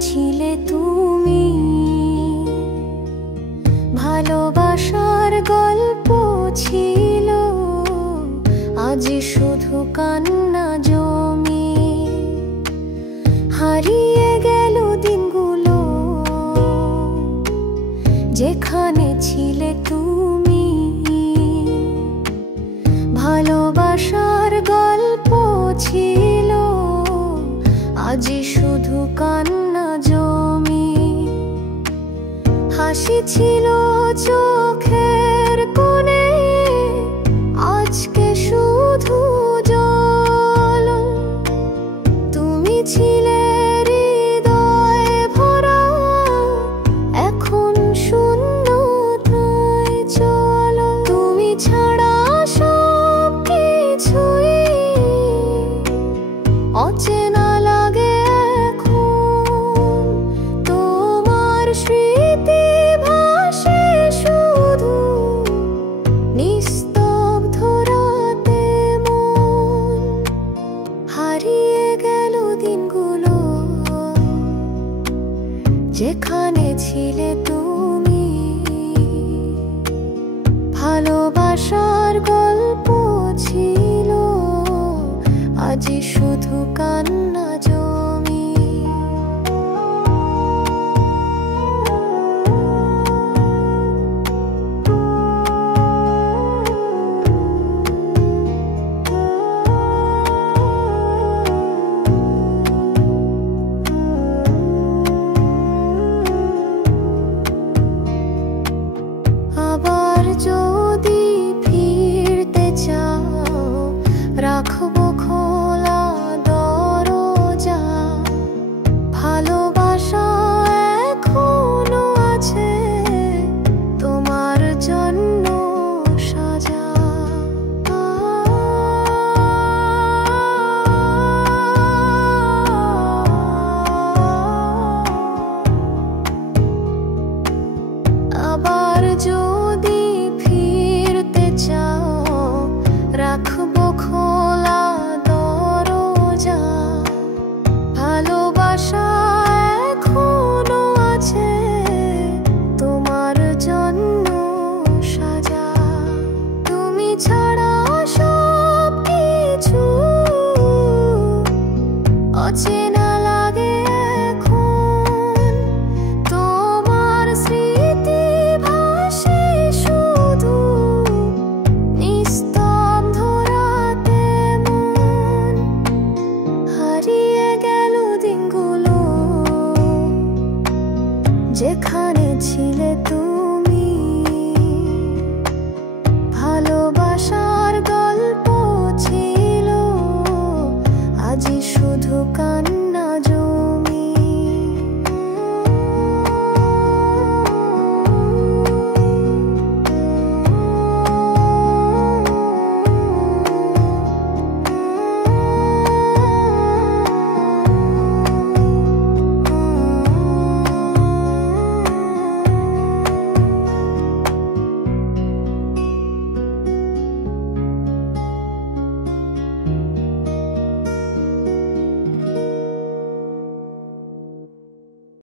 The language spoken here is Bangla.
ছিলে তুমি। ভালোবাসার গল্প ছিল, আজ শুধু কান্না জমি। হারিয়ে গেল দিনগুলো, যেখানে ছিলে তুমি। ভালোবাসার গল্প ছিল, আজ শুধু কান্না জমি। হাসি ছিল চোখের কোণে, আজকে শুধু জল। তুমি ছিলে হৃদয় ভরা, এখন শূন্যতায় চলো। তুমি ছাড়া সব কিছুই অচেনা লাগে এখন। তোমার স্মৃতি ভাসে শুধু নিস্তব্ধ রাতে মন। হারিয়ে গেল দিনগুলো, যেখানে ছিলে তুমি। ভালোবাসার গল্প ছিল, আজ শুধু কান্না জমি। আবার যদি ফিরতে চাও, রাখবো খোলা দরজা। ভালোবাসা এখনো আছে তোমার জন্য সাজা। আবার